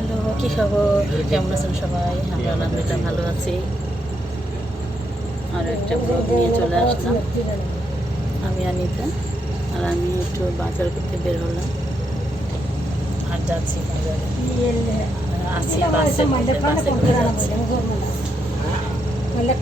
Hello কি খবর? কেমন আছেন সবাই? আমরা আলহামদুলিল্লাহ ভালো আছি। আর একটা ব্লগ নিয়ে চলে আসলাম। আমি আনিতা আর আমি একটু বাজার করতে বের হলাম। আর যাচ্ছি আছি বাসে বাসে করে যাচ্ছি। সামনে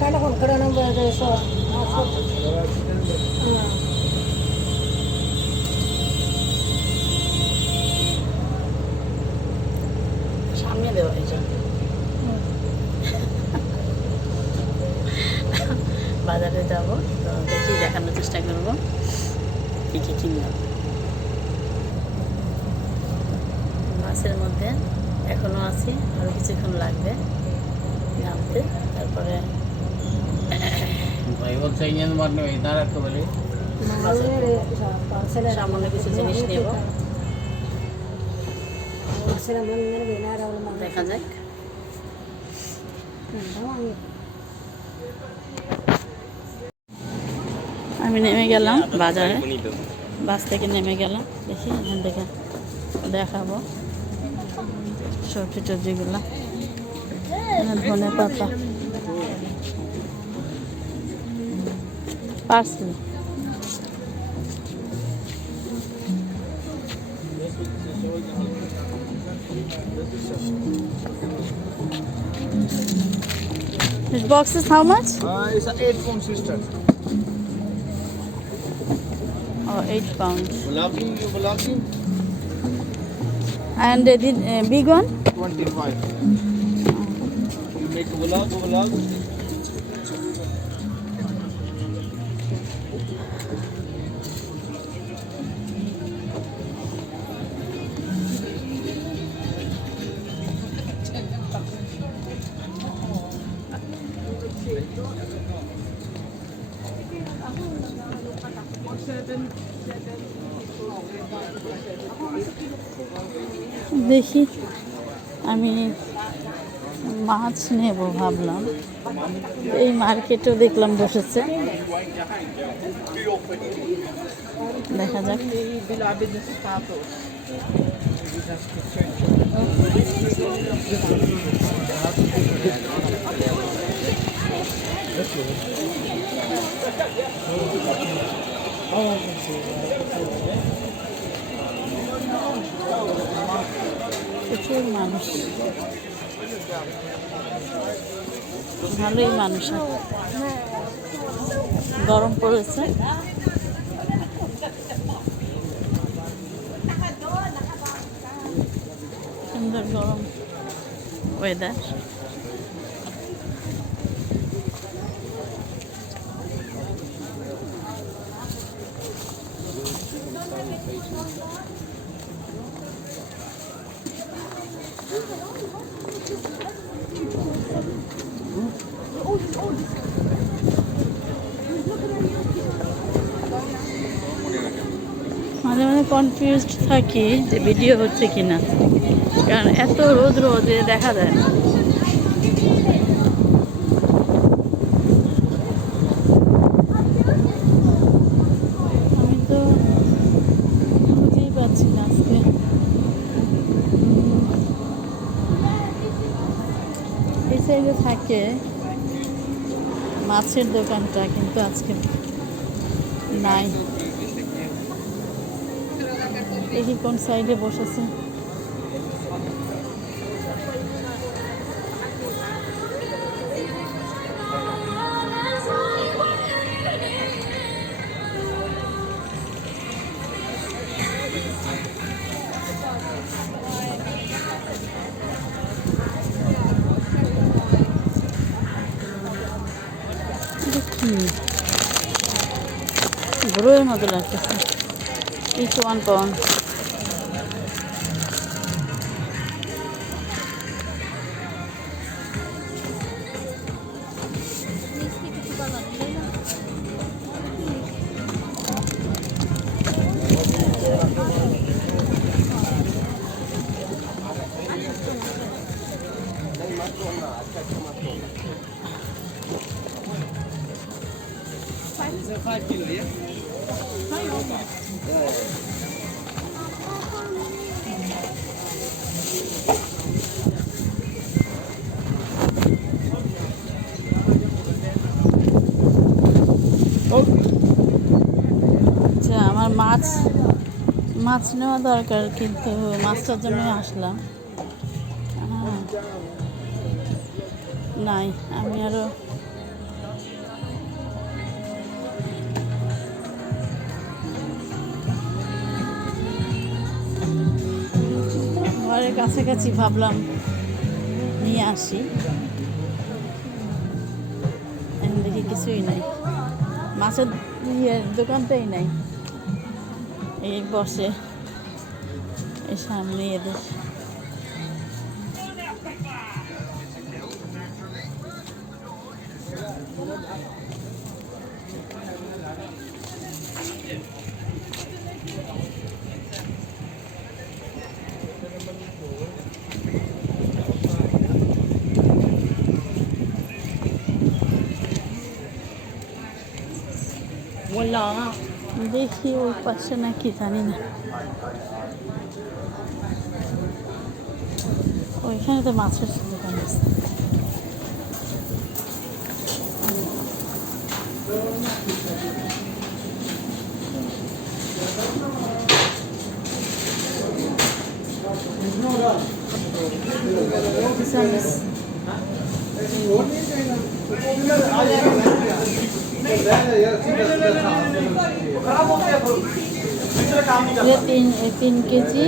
গাছের মধ্যে এখনও আছি আরও কিছুক্ষণ লাগবে নামতে তারপরে কিছু জিনিস দেখা আমি নেমে গেলাম বাজারে। বাস থেকে নেমে গেলাম দেখি এখান থেকে দেখাবো। সবজি টবজিগুলো ধনে পাতা parcel This box is how much? Uh, it's an 8 pound sister. Oh, 8 pounds. Gulabi, gulabi, And uh, the uh, big one? 25. You make vlog, vlog. Deci আমি মাছ নেব ভাবলাম। এই মার্কেটেও দেখলাম বসেছে। দেখা যাক। মানুষ। ভালোই মানুষ গরম পড়েছে। সুন্দর গরম ওয়েদার মাঝে মাঝে কনফিউজড থাকি যে ভিডিও হচ্ছে কিনা। কারণ এত রোদ রোদে দেখা যায় না। এই সাইডে থাকে মাছের দোকানটা কিন্তু আজকে নাই। দেখি কোন সাইডে বসেছে? বড়োর মতো লাগতেছে ইচ ওয়ান পাউন্ড মাছ নেওয়া দরকার, কিন্তু মাছটার জন্য আসলাম। নাই, আমি আরও ঘরের কাছাকাছি ভাবলাম নিয়ে আসি। দেখি কিছুই নাই। মাছের ইয়ের দোকানটাই নাই। এই বসে এই সামনে এদের। দেখি ওই পাশে নাকি জানি না ওইখানে তো মাছের দোকান আছে Pisamos. ये तीन ये तीन के जी के जी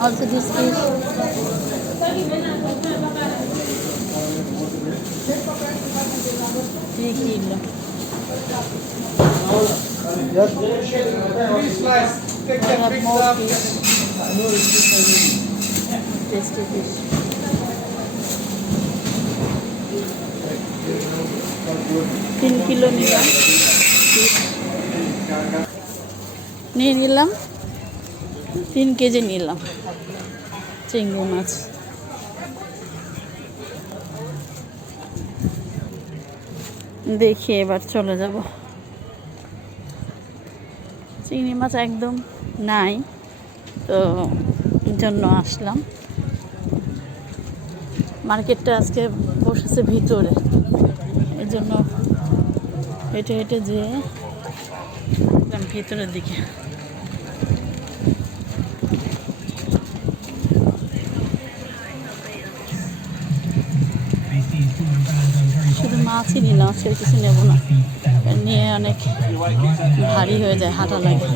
Also this fish. Three kilo. Three slice. Take I that have big more stuff. fish. Tasty fish. তিন কিলো নিলাম fish। নিয়ে নিলাম তিন কেজি নিলাম। চিংড়ি মাছ। দেখি এবার চলে যাব। চিংড়ি মাছ একদম নাই, তো জন্য আসলাম। মার্কেটটা আজকে বসেছে ভিতরে। এই জন্য হেঁটে হেঁটে যেয়ে ভিতরের দিকে। মাছই নিলাম আজকে আর কিছু নেব না। নিয়ে অনেক ভারী হয়ে যায়, হাঁটা লাগে।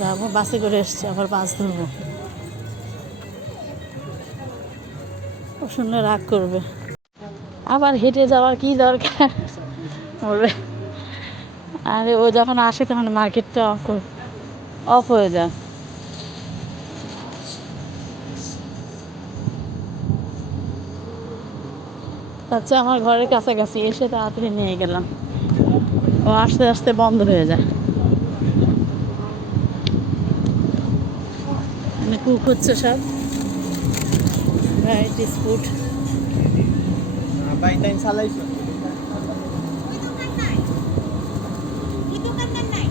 যাব, বাসে করে এসছি, আবার বাস ধরবো। শুনলে রাগ করবে। আবার হেঁটে যাওয়ার কি দরকার? বলবে। আরে ও যখন আসে তখন মার্কেটটা অফ অফ হয়ে যায়। আচ্ছা আমার ঘরের কাছাকাছি এসে তাড়াতাড়ি নিয়ে গেলাম। ও আস্তে আস্তে বন্ধ হয়ে যায়। মানে কুক হচ্ছে সব। ভ্যারাইটিস ফুড By time চালাইছো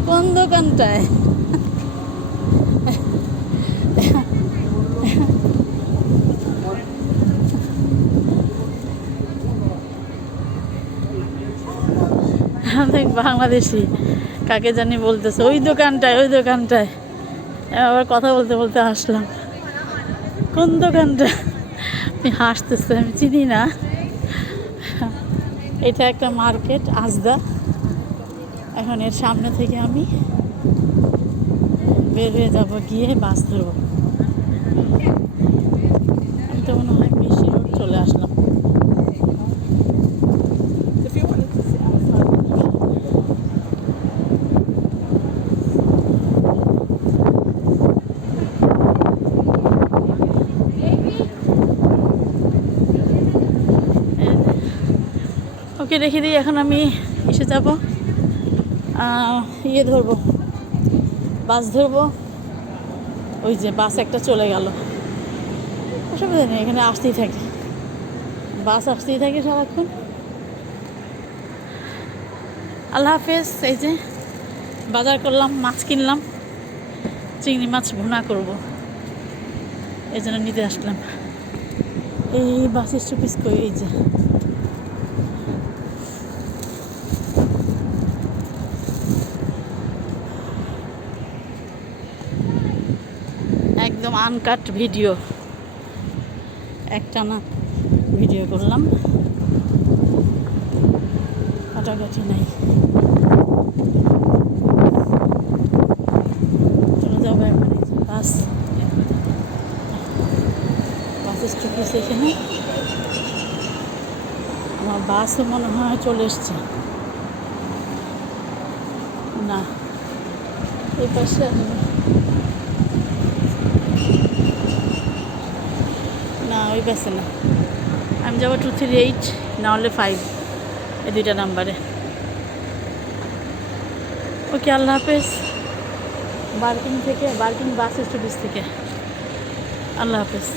কোন দোকানটায় অনেক বাংলাদেশি, কাকে জানি বলতেছে, ওই দোকানটায় ওই দোকানটায়। আবার কথা বলতে বলতে আসলাম। কোন দোকানটা? আমি হাসতেছে, আমি চিনি না। এটা একটা মার্কেট, আজদা। এখন এর সামনে থেকে আমি বের হয়ে যাব গিয়ে বাস ধরবো। আমি তো মনে হয় বেশি রোড চলে আসলাম। ওকে রেখে দিই, এখন আমি এসে যাব। ইয়ে ধরবো, বাস ধরবো। ওই যে বাস একটা চলে গেল। অসুবিধা নেই, এখানে আসতেই থাকি। বাস আসতেই থাকে সারাক্ষণ। আল্লাহ হাফেজ, এই যে বাজার করলাম, মাছ কিনলাম। চিংড়ি মাছ ভুনা করব। এই জন্য নিতে আসলাম। এই বাস স্টপিস কই? এই যে একদম আনকাট ভিডিও। একটানা ভিডিও করলাম। কাটাকাটি নাই। চলে যাব এখন বাস। বাস স্টপেজ এখানে আমার বাসও মনে হয় চলে এসছে। না, এই পাশে না ওই বাসে না। আমি যাব টু থ্রি এইট নাহলে ফাইভ এই দুইটা নাম্বারে ওকে, আল্লাহ হাফেজ। বার্কিং থেকে বার্কিং বাস স্টপেজ থেকে। আল্লাহ হাফেজ।